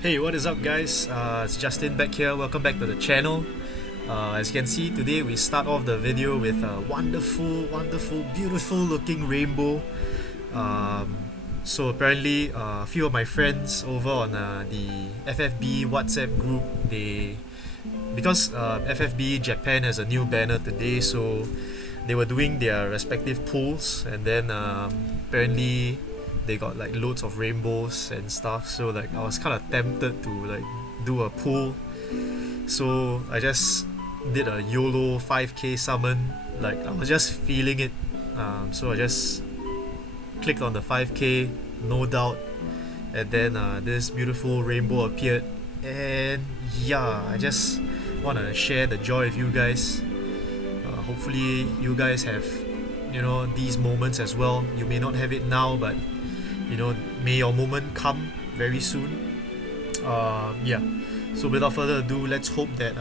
Hey, what is up, guys? It's Justin back here. Welcome back to the channel. As you can see, today we start off the video with a wonderful, beautiful looking rainbow. So apparently, a few of my friends over on the FFBE WhatsApp group, because FFBE Japan has a new banner today, so they were doing their respective pools, and then apparently they got like loads of rainbows and stuff. So like I was kind of tempted to like do a pool, so I just did a YOLO 5k summon. Like I was just feeling it, so I just clicked on the 5k, no doubt, and then this beautiful rainbow appeared, and yeah, I just want to share the joy with you guys. Hopefully you guys have these moments as well. You may not have it now, but may your moment come very soon. Yeah, so without further ado, let's hope that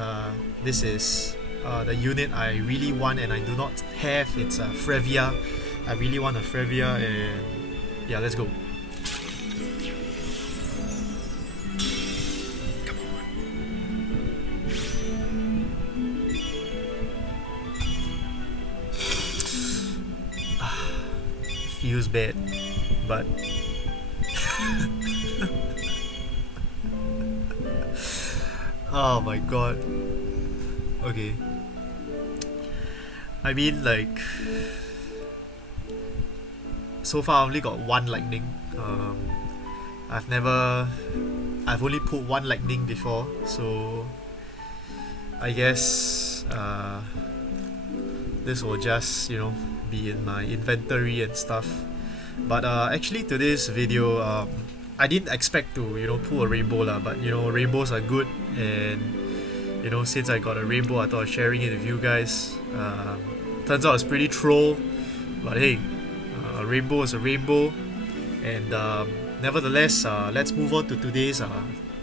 this is the unit I really want and I do not have. It's a Frevia. I really want a Frevia, and yeah, let's go. Come on. Feels bad, but oh my god. Okay. I mean, like, so far I only got one lightning. I've only put one lightning before, so I guess this will just be in my inventory and stuff. But actually today's video, I didn't expect to pull a rainbow lah, but rainbows are good, and since I got a rainbow, I thought of sharing it with you guys. Turns out it's pretty troll, but hey, a rainbow is a rainbow. And nevertheless, let's move on to today's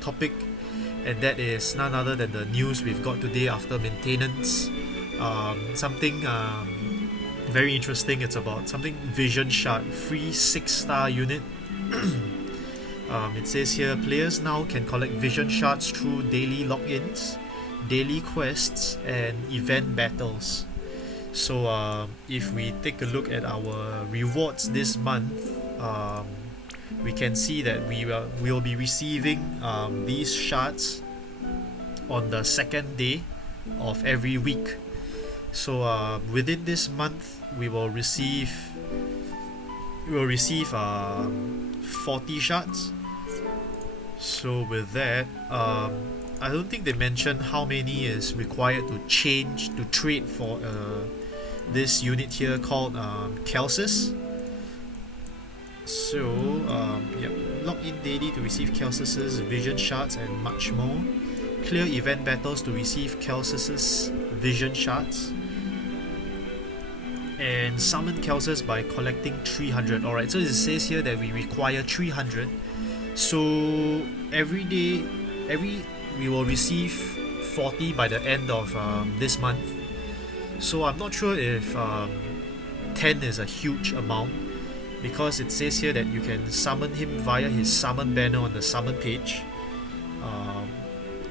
topic, and that is none other than the news we've got today after maintenance. Something very interesting. It's about something Vision Shard, free 6-star unit. It says here, players now can collect Vision Shards through daily logins, daily quests, and event battles. So if we take a look at our rewards this month, we can see that we will be receiving these shards on the second day of every week. So within this month, we will receive 40 shards. So with that, I don't think they mentioned how many is required to trade for this unit here called Kelsus. So yep, log in daily to receive Kelsus's Vision Shards and much more. Clear event battles to receive Kelsus's Vision Shards. And summon Kelsus by collecting 300. Alright, so it says here that we require 300. So every day, we will receive 40 by the end of this month. So I'm not sure if 10 is a huge amount, because it says here that you can summon him via his summon banner on the summon page.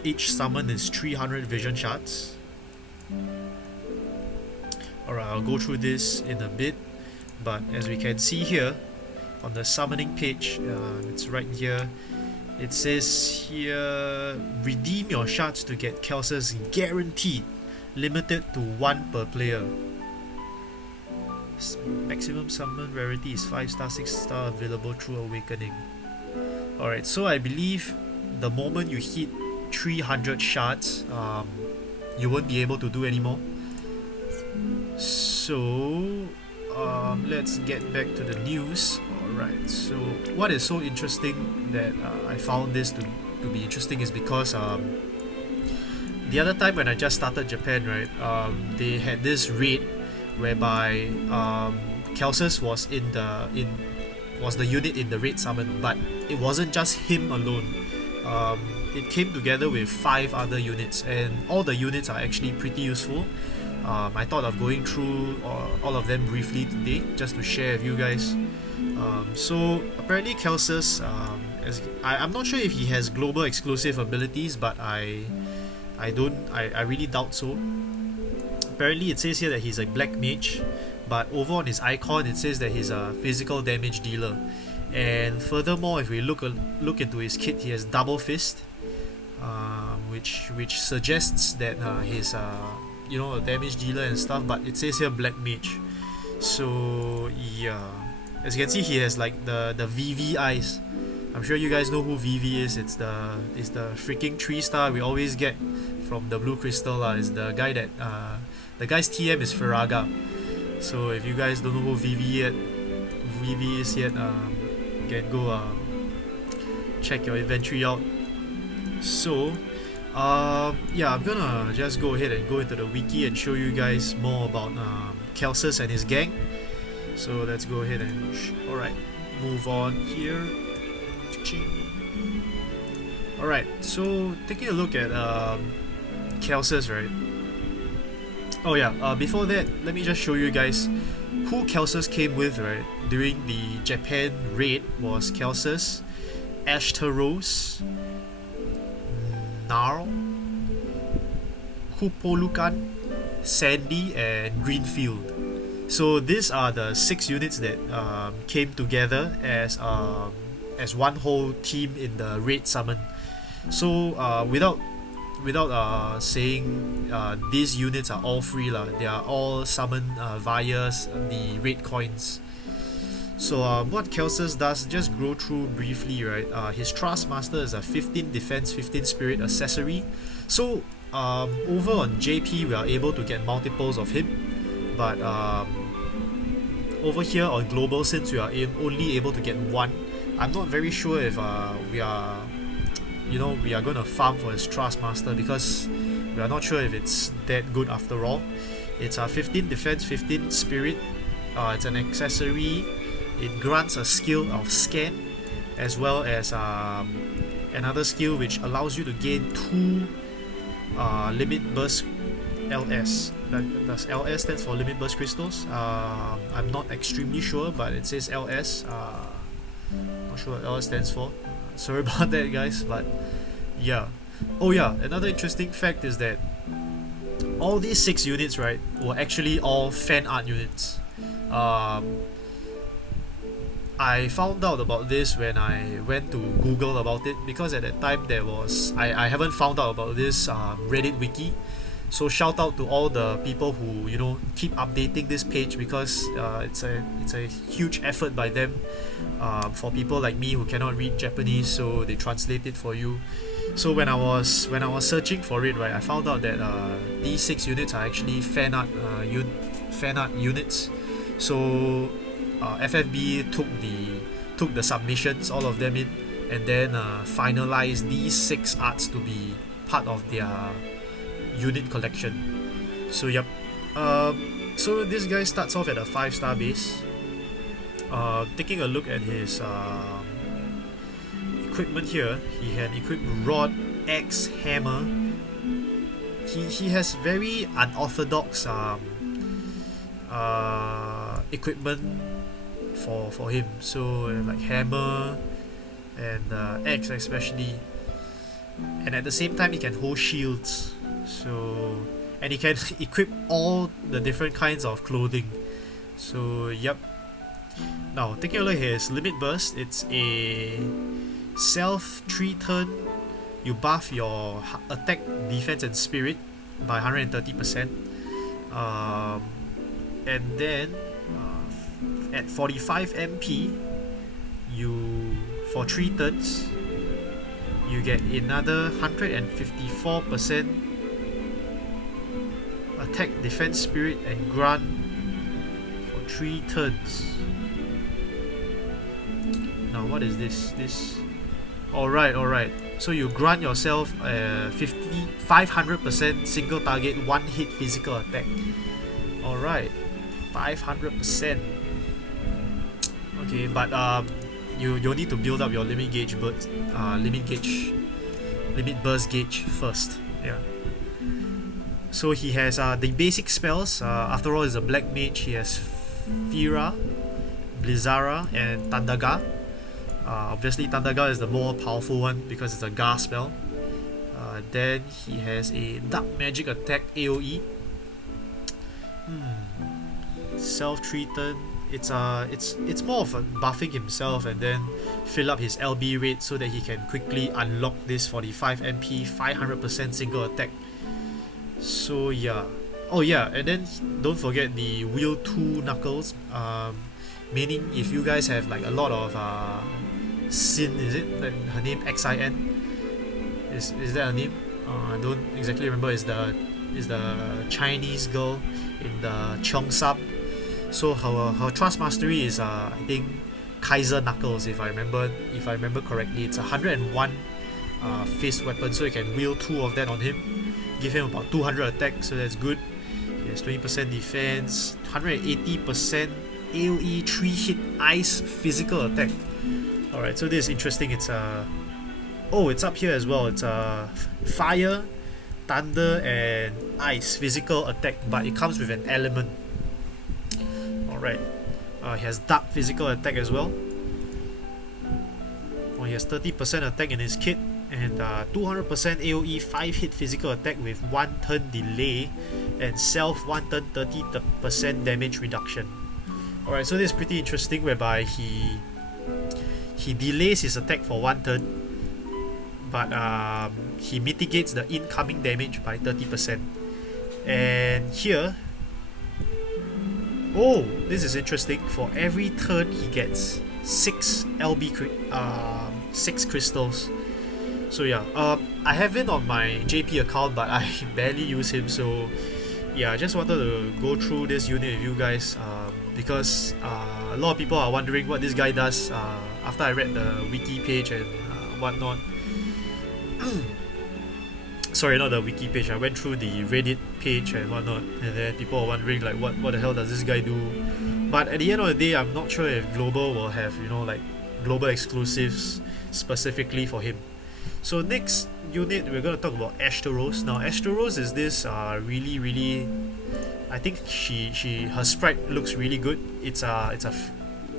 Each summon is 300 Vision Shards. Alright, I'll go through this in a bit, but as we can see here on the summoning page, it's right here. It says here, redeem your shards to get Kelsus guaranteed, limited to 1 per player. Maximum summon rarity is 5-star, 6-star, available through awakening. Alright, so I believe the moment you hit 300 shards, you won't be able to do anymore. So let's get back to the news. Alright, so what is so interesting that I found this to be interesting is because the other time when I just started Japan, right, they had this raid whereby Kelsus was was the unit in the raid summon, but it wasn't just him alone. It came together with 5 other units, and all the units are actually pretty useful. I thought of going through all of them briefly today, just to share with you guys. So apparently Kelsus, I'm not sure if he has global exclusive abilities, but I really doubt so. Apparently it says here that he's a black mage, but over on his icon it says that he's a physical damage dealer. And furthermore, if we look into his kit, he has double fist, which suggests that he's a damage dealer and stuff. But it says here black mage, so yeah. As you can see, he has like the VV eyes. I'm sure you guys know who VV is. It's the freaking 3-star we always get from the blue crystal. It's the guy that the guy's TM is Faraga. So if you guys don't know who VV is yet, you can go check your inventory out. So yeah, I'm gonna just go ahead and go into the wiki and show you guys more about Kelsus and his gang. So let's go ahead and alright, move on here. Alright, so taking a look at Kelsus, right? Oh yeah, before that, let me just show you guys who Kelsus came with, right? During the Japan raid was Kelsus, Ashe, Gnarl, Kupolukan, Sandy, and Greenfield. So these are the 6 units that came together as one whole team in the raid summon. So without saying, these units are all free lah. They are all summoned via the raid coins. So what Kelsus does, just go through briefly, right? His Trust Master is a 15 defense, 15 spirit accessory. So over on JP we are able to get multiples of him, but over here on global, since we are only able to get one, I'm not very sure if we are gonna farm for his Trust Master, because we are not sure if it's that good after all. It's a 15 defense, 15 spirit. It's an accessory. It grants a skill of scan, as well as another skill which allows you to gain 2 limit burst LS. Does LS stands for limit burst crystals? I'm not extremely sure, but it says LS. Not sure what LS stands for. Sorry about that, guys, but yeah. Oh yeah, another interesting fact is that all these 6 units, right, were actually all fan art units. I found out about this when I went to Google about it, because at that time I haven't found out about this Reddit wiki. So shout out to all the people who keep updating this page, because it's a huge effort by them, for people like me who cannot read Japanese, so they translate it for you. So when I was searching for it, right, I found out that these 6 units are actually fan art units. So FFBE took the submissions, all of them in, and then finalized these 6 arts to be part of their unit collection. So yep. So this guy starts off at a 5-star base. Taking a look at his equipment here, he had equipped rod, axe, hammer. He has very unorthodox equipment for him. So like hammer and axe especially, and at the same time he can hold shields. So, and he can equip all the different kinds of clothing. So yep. Now taking a look at his limit burst, it's a self 3 turn. You buff your attack, defense, and spirit by 130%. And then at 45 MP, for 3 turns, you get another 154% attack, defense, spirit, and grunt for 3 turns. Now what is this? Alright. So you grant yourself 500% single target 1 hit physical attack. Alright, 500%. Okay, but you'll need to build up your limit burst gauge first. Yeah. So he has the basic spells. After all, he's a black mage. He has Fira, Blizzara, and Tandaga. Obviously, Tandaga is the more powerful one because it's a Ga spell. Then he has a Dark Magic Attack AoE. Self-treated. It's more of a buffing himself and then fill up his LB rate so that he can quickly unlock this 45 MP 500% single attack. So yeah. Oh yeah, and then don't forget the Wheel 2 Knuckles. Meaning if you guys have like a lot of Sin, is it? Like her name Xin? Is that her name? I don't exactly remember. Is the Chinese girl in the Cheongsam. So her Trust Mastery is I think Kaiser Knuckles, if I remember correctly. It's 101 fist weapon, so you can wheel 2 of that on him. Give him about 200 attack, so that's good. He has 20% defense, 180% AoE, 3 hit ice physical attack. Alright, so this is interesting. It's it's up here as well. It's fire, thunder, and ice physical attack, but it comes with an element. Alright, he has dark physical attack as well. He has 30% attack in his kit and 200% AoE 5 hit physical attack with 1 turn delay and self 1 turn 30% damage reduction. Alright, so this is pretty interesting, whereby he delays his attack for 1 turn, but he mitigates the incoming damage by 30%. And here, this is interesting. For every turn he gets 6 6 crystals. So yeah, I have it on my JP account, but I barely use him. So yeah, I just wanted to go through this unit with you guys, because a lot of people are wondering what this guy does. After I read the wiki page and whatnot. Sorry, not the wiki page. I went through the Reddit page and whatnot, and then people are wondering like, what the hell does this guy do? But at the end of the day, I'm not sure if Global will have, like global exclusives specifically for him. So next unit, we're gonna talk about Ashtaros. Now Ashtaros is this really, I think her sprite looks really good. It's a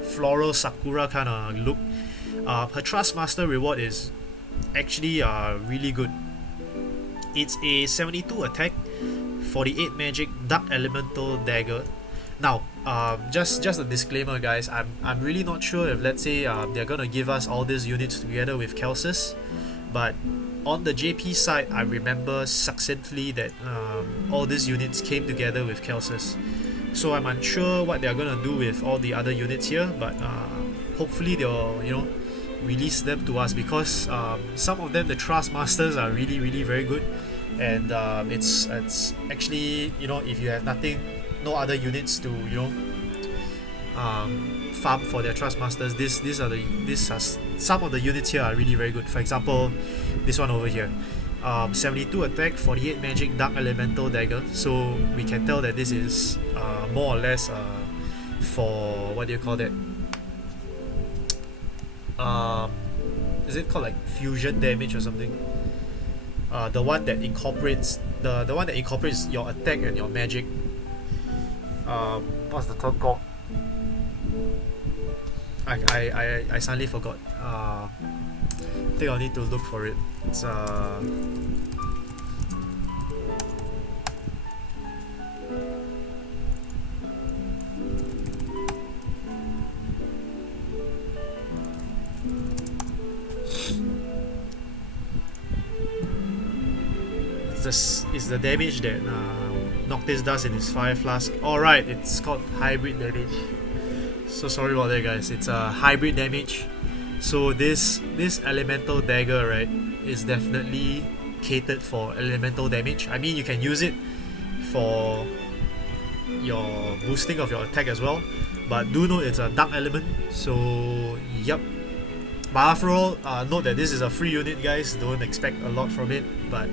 floral sakura kind of look. Her Trust Master reward is actually really good. It's a 72 attack, 48 magic, dark elemental dagger. Now, just a disclaimer, guys. I'm really not sure if, let's say, they're gonna give us all these units together with Kelsus, but on the JP side, I remember succinctly that all these units came together with Kelsus. So I'm unsure what they're gonna do with all the other units here, but hopefully they'll release them to us, because some of them, the Trust Masters, are really very good, and it's actually, if you have no other units to farm for their Trust Masters, some of the units here are really very good. For example, this one over here, 72 attack, 48 magic, dark elemental dagger. So we can tell that this is more or less for, what do you call that, is it called like fusion damage or something? The one that incorporates your attack and your magic. What's the term called? I suddenly forgot. I think I'll need to look for it. It's it's the damage that Noctis does in his Fire Flask. Alright, it's called hybrid damage. So sorry about that, guys. It's a hybrid damage. So this elemental dagger, right, is definitely catered for elemental damage. I mean, you can use it for your boosting of your attack as well, but do note it's a dark element. So yep. But after all, note that this is a free unit, guys. Don't expect a lot from it, but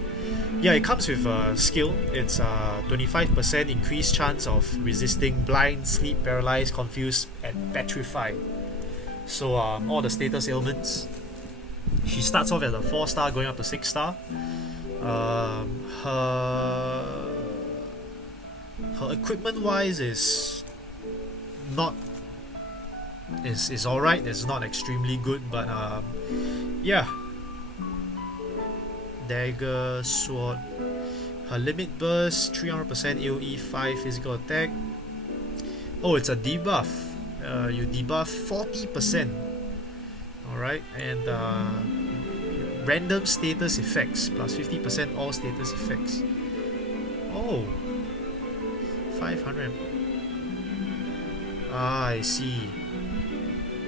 yeah, it comes with a skill. It's 25% increased chance of resisting blind, sleep, paralyzed, confused, and petrified. So all the status ailments. She starts off as a 4-star, going up to 6-star. Her equipment wise is not is alright. It's not extremely good, but yeah. Dagger, sword. Her limit burst, 300% AoE, 5 physical attack. Oh, it's a debuff. You debuff 40%. Alright, and random status effects, plus 50% all status effects. Oh, 500. I see.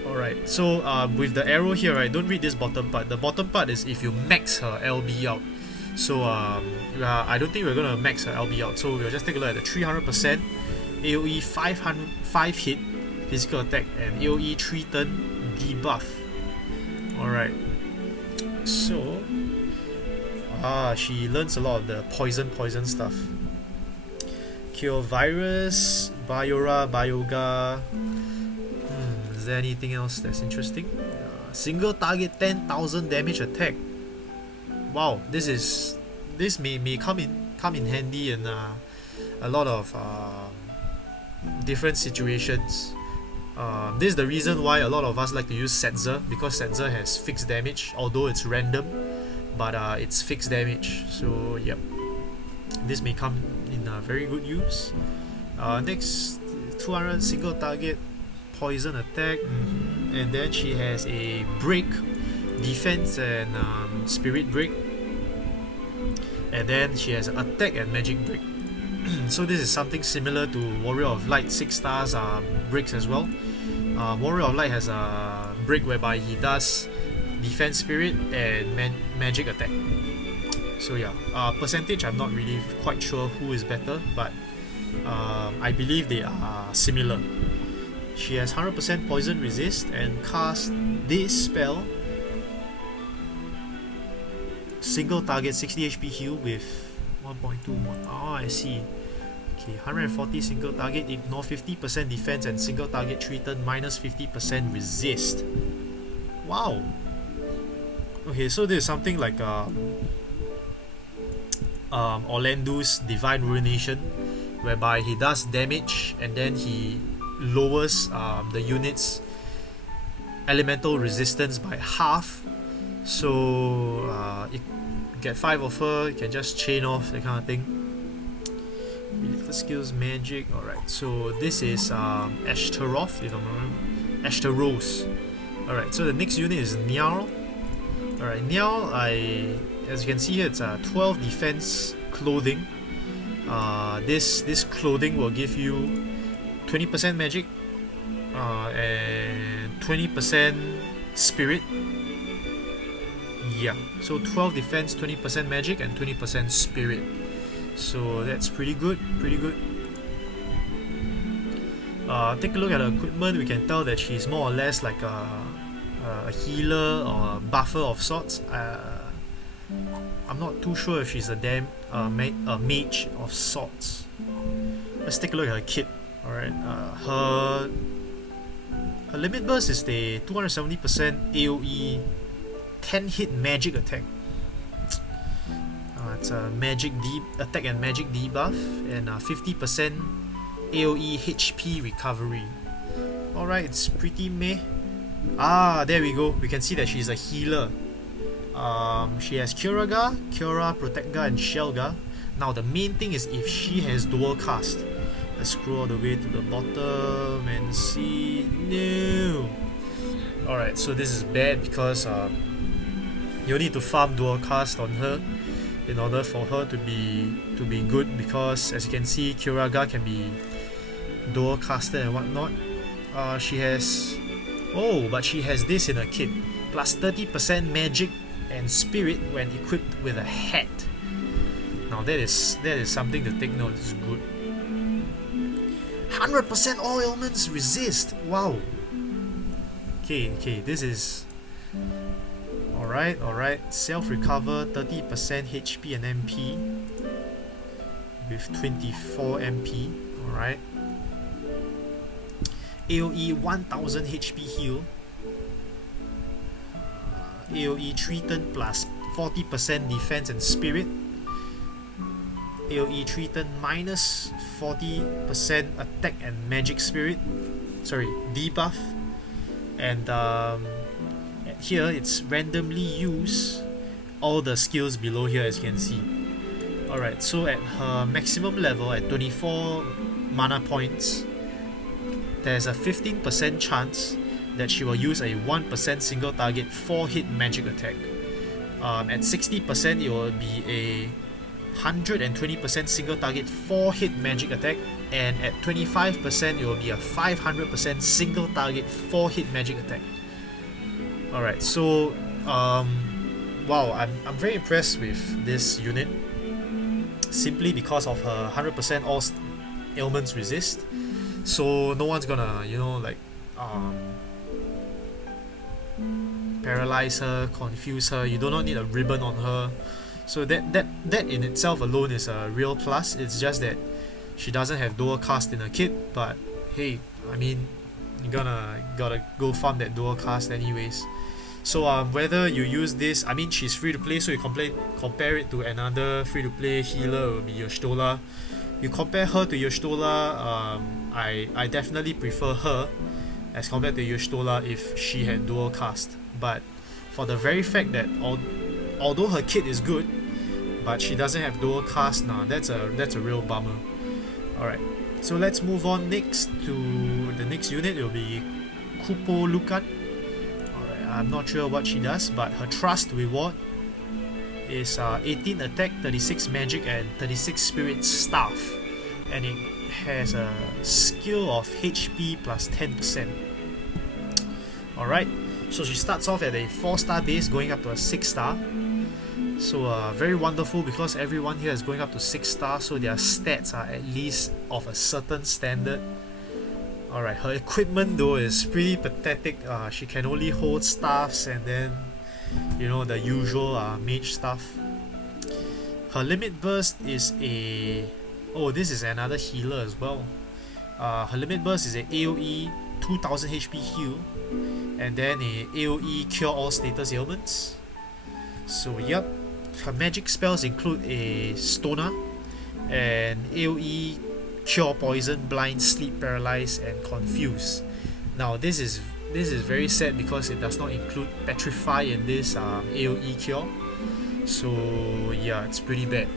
Alright, so with the arrow here, right, don't read this bottom part. The bottom part is if you max her LB out. So I don't think we're gonna max her LB out. So we'll just take a look at the 300% AoE, 5 hit physical attack, and AoE 3 turn debuff. Alright, so she learns a lot of the poison stuff. Cure virus, Biora, Bioga. Is there anything else that's interesting? Single target 10,000 damage attack. Wow, this may come in handy in a lot of different situations. This is the reason why a lot of us like to use Setzer, because Setzer has fixed damage, although it's random, but it's fixed damage. So yep, this may come in very good use. Next, 200 single target poison attack, and then she has a break, defense and spirit break, and then she has attack and magic break. So this is something similar to Warrior of Light 6 stars breaks as well. Warrior of Light has a break whereby he does defense, spirit and magic attack. So yeah, percentage I'm not really quite sure who is better, but I believe they are similar. She has 100% poison resist and cast this spell. Single target 60 HP heal with 1.2 more. Oh, I see. Okay, 140 single target, ignore 50% defense, and single target 3 turn minus 50% resist. Wow. Okay, so this is something like Orlando's Divine Ruination, whereby he does damage and then he lowers the unit's elemental resistance by half. So you get 5 of her, you can just chain off, that kind of thing. Related skills, magic. Alright, so this is Ashtaroth, if I'm remembering. Ashtaros. Alright, so the next unit is Niall. Alright, Niall, as you can see here, it's 12 defense clothing. This clothing will give you 20% magic and 20% spirit. Yeah, so 12 defense, 20% magic and 20% spirit. So that's pretty good, Take a look at her equipment. We can tell that she's more or less like a healer or a buffer of sorts. I'm not too sure if she's a mage of sorts. Let's take a look at her kit. Alright, her limit burst is the 270% AoE 10 hit magic attack. It's a magic attack and magic debuff, and 50% AoE HP recovery. Alright, it's pretty meh. There we go. We can see that she's a healer. She has Curaga, Cura, Protecga, and Shelga. Now the main thing is if she has dual cast. Let's scroll all the way to the bottom and see. No. Alright, so this is bad because you need to farm dual cast on her in order for her to be good, because as you can see, Curaga can be dual casted and whatnot. She has but she has this in her kit, plus 30% magic and spirit when equipped with a hat. Now that is something to take note. It's good. 100% all ailments resist. Wow. Okay, this is alright. Self recover 30% HP and MP with 24 MP. Alright. AoE 1000 HP heal. AoE 3 turn plus 40% defense and spirit. AoE 3 turn minus 40% attack and magic spirit. Sorry, debuff. And here it's randomly use all the skills below here, as you can see. Alright, so at her maximum level at 24 mana points, there's a 15% chance that she will use a 1% single target 4-hit magic attack. At 60% it will be a 120% single target 4-hit magic attack, and at 25% it will be a 500% single target 4-hit magic attack. Alright, so wow, I'm very impressed with this unit, simply because of her 100% all ailments resist, so no one's gonna, you know, like paralyze her, confuse her. You do not need a ribbon on her. So that in itself alone is a real plus. It's just that she doesn't have dual cast in her kit, but hey, I mean, you gotta go farm that dual cast anyways. So whether you use this, I mean, she's free to play, so you compare it to another free to play healer, will be Y'shtola. You compare her to Y'shtola, I definitely prefer her as compared to Y'shtola if she had dual cast. But for the very fact that although her kit is good, but she doesn't have dual cast, now that's a real bummer. Alright, so let's move on next to the next unit. It will be Kupo Lukan. Alright, I'm not sure what she does, but her trust reward is 18 attack, 36 magic, and 36 spirit staff, and it has a skill of HP plus 10%. Alright, so she starts off at a 4-star base going up to a 6-star. So very wonderful, because everyone here is going up to 6-star, so their stats are at least of a certain standard. Alright, her equipment though is pretty pathetic. She can only hold staffs and then, you know, the usual mage stuff. Her limit burst is a... oh, this is another healer as well. Her limit burst is a AoE 2000 HP heal, and then a AoE cure all status ailments. So yep, her magic spells include a stoner and AoE cure poison, blind, sleep, paralyze, and confuse. Now this is very sad because it does not include petrify in this AoE cure. So yeah, it's pretty bad.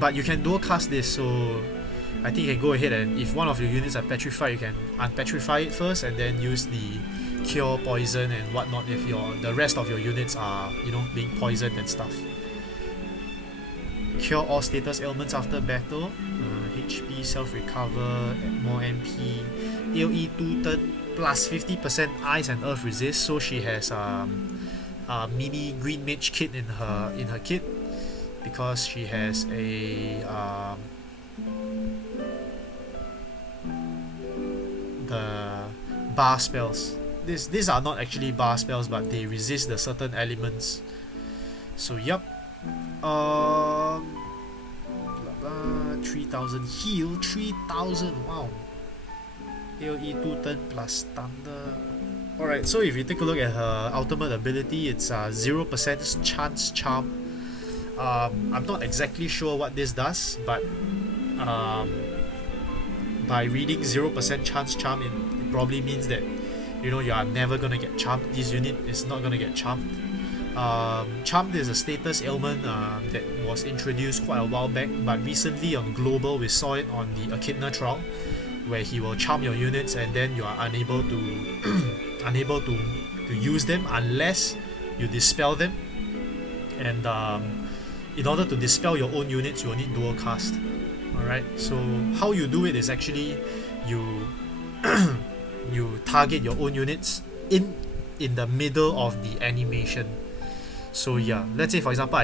But you can dual cast this, so I think you can go ahead and, if one of your units are petrified, you can unpetrify it first and then use the cure poison and whatnot if the rest of your units are, you know, being poisoned and stuff. Cure all status ailments after battle, HP, self-recover, more MP, AoE 2 turn, plus 50% ice and earth resist, so she has a mini green mage kit in her kit, because she has a the bar spells. These are not actually bar spells, but they resist the certain elements. So yep. 3000 heal, 3000, wow. AoE 2 turn plus thunder. Alright, so if you take a look at her ultimate ability, it's 0% chance charm. I'm not exactly sure what this does, but by reading 0% chance charm, it probably means that, you know, you are never gonna get charmed. This unit is not gonna get charmed. Charmed is a status ailment that was introduced quite a while back, but recently on global we saw it on the Echidna trial, where he will charm your units and then you are unable to use them unless you dispel them. And in order to dispel your own units, you will need dual cast. Alright, so how you do it is actually you you target your own units in the middle of the animation. So yeah, let's say for example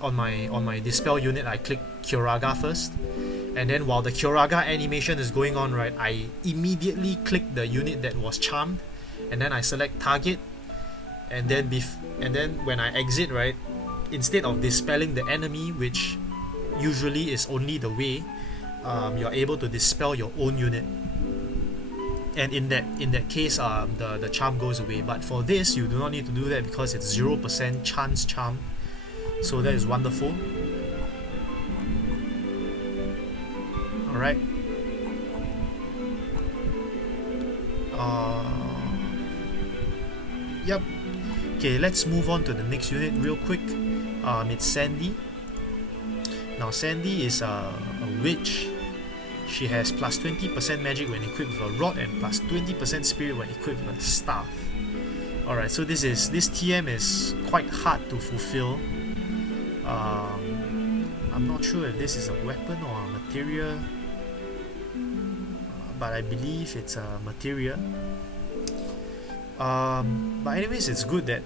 on my dispel unit I click Kyoraga first, and then while the Kyoraga animation is going on, right, I immediately click the unit that was charmed, and then I select target, and then when I exit, right, instead of dispelling the enemy, which usually is only the way, you're able to dispel your own unit, and in that case the charm goes away. But for this you do not need to do that because it's 0% chance charm, so that is wonderful. Alright, Yep. Okay, let's move on to the next unit real quick. It's Sandy. Now Sandy is a witch. She has plus 20% magic when equipped with a rod and plus 20% spirit when equipped with a staff. Alright, so this TM is quite hard to fulfill. I'm not sure if this is a weapon or a materia, but I believe it's a materia. But anyways, it's good that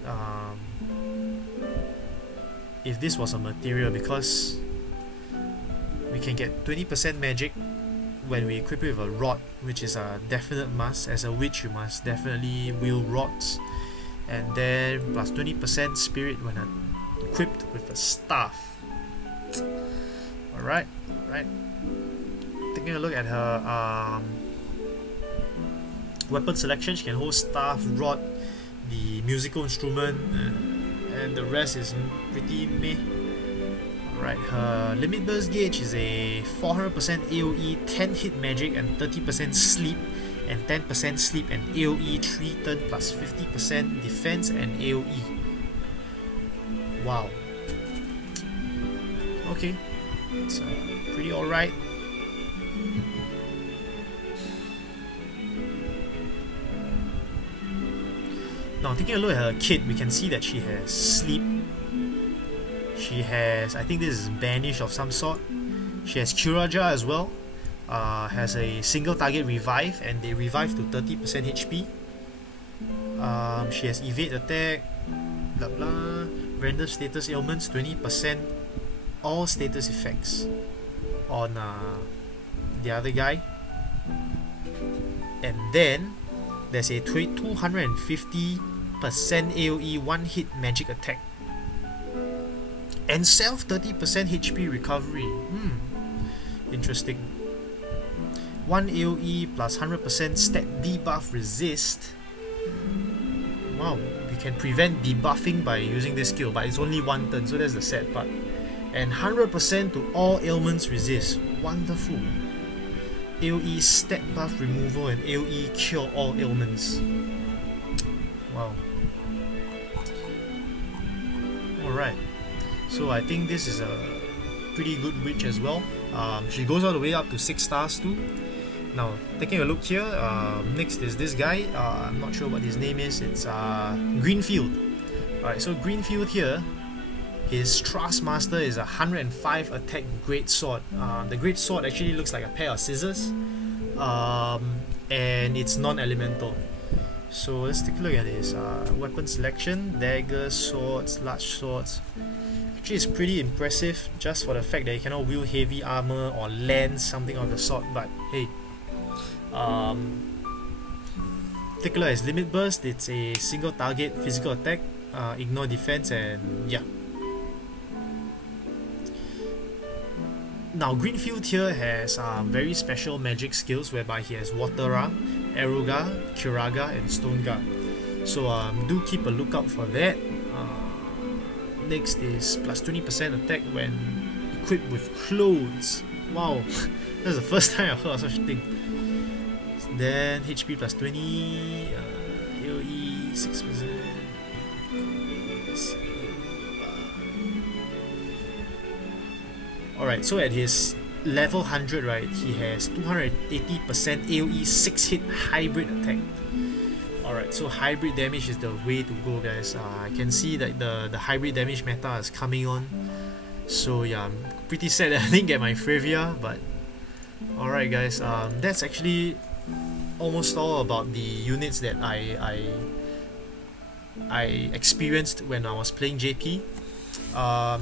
if this was a materia, because we can get 20% magic when we equip it with a rod, which is a definite must. As a witch, you must definitely wield rods, and then plus 20% spirit when equipped with a staff. Alright, right. Taking a look at her weapon selection, she can hold staff, rod, the musical instrument, and the rest is pretty meh. Alright, her limit burst gauge is a 400% AoE, 10 hit magic, and 30% sleep, and 10% sleep and AoE 3 turn plus 50% defense and AoE. Wow. Okay, it's pretty alright. Now taking a look at her kit, we can see that she has sleep. She has, I think this is banish of some sort. She has Curaja as well. Has a single target revive, and they revive to 30% HP. She has evade attack, blah blah. Random status ailments, 20% all status effects on the other guy. And then there's a 250% AoE 1 hit magic attack and self 30% HP recovery. Interesting. 1 AoE plus 100% stat debuff resist. Wow, we can prevent debuffing by using this skill, but it's only 1 turn, so that's the sad part. And 100% to all ailments resist. Wonderful. AoE stat buff removal and AoE cure all ailments. Wow. Alright, so I think this is a pretty good witch as well. She goes all the way up to 6 stars too. Now, taking a look here, next is this guy. I'm not sure what his name is. It's Greenfield. Alright, so Greenfield here, his Trust Master is a 105 attack Great Sword. The Great Sword actually looks like a pair of scissors, and it's non-elemental. So let's take a look at his weapon selection. Daggers, swords, large swords. Actually, it's pretty impressive just for the fact that he cannot wield heavy armor or lance, something of the sort. But hey, take a look at his limit burst. It's a single target physical attack, ignore defense, and yeah. Now Greenfield here has very special magic skills whereby he has Watera, Aeroga, Curaga, and Stonega. So do keep a lookout for that. Next is plus 20% attack when equipped with clothes. Wow, that's the first time I've heard of such a thing. Then HP plus 20, AoE 6%. Alright, so at his level 100, right, he has 280% AoE 6 hit hybrid attack. Alright, so hybrid damage is the way to go, guys. I can see that the hybrid damage meta is coming on. So yeah, I'm pretty sad that I didn't get my Fravia, but alright guys, that's actually almost all about the units that I experienced when I was playing JP.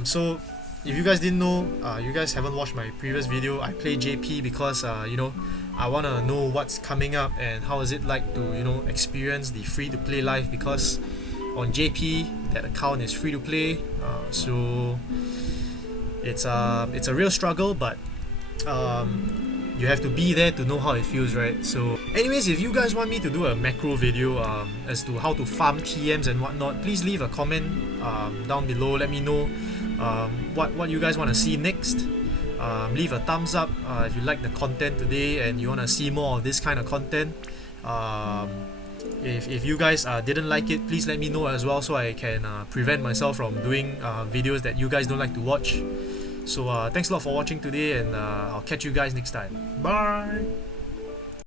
So if you guys didn't know, you guys haven't watched my previous video, I play JP because you know, I want to know what's coming up and how is it like to, you know, experience the free-to-play life, because on JP that account is free-to-play, so it's a real struggle, but you have to be there to know how it feels, right? So anyways, if you guys want me to do a macro video as to how to farm TMs and whatnot, please leave a comment down below. Let me know what you guys want to see next. Leave a thumbs up if you like the content today and you want to see more of this kind of content. If you guys didn't like it, please let me know as well, so I can prevent myself from doing videos that you guys don't like to watch. So thanks a lot for watching today, and I'll catch you guys next time. Bye.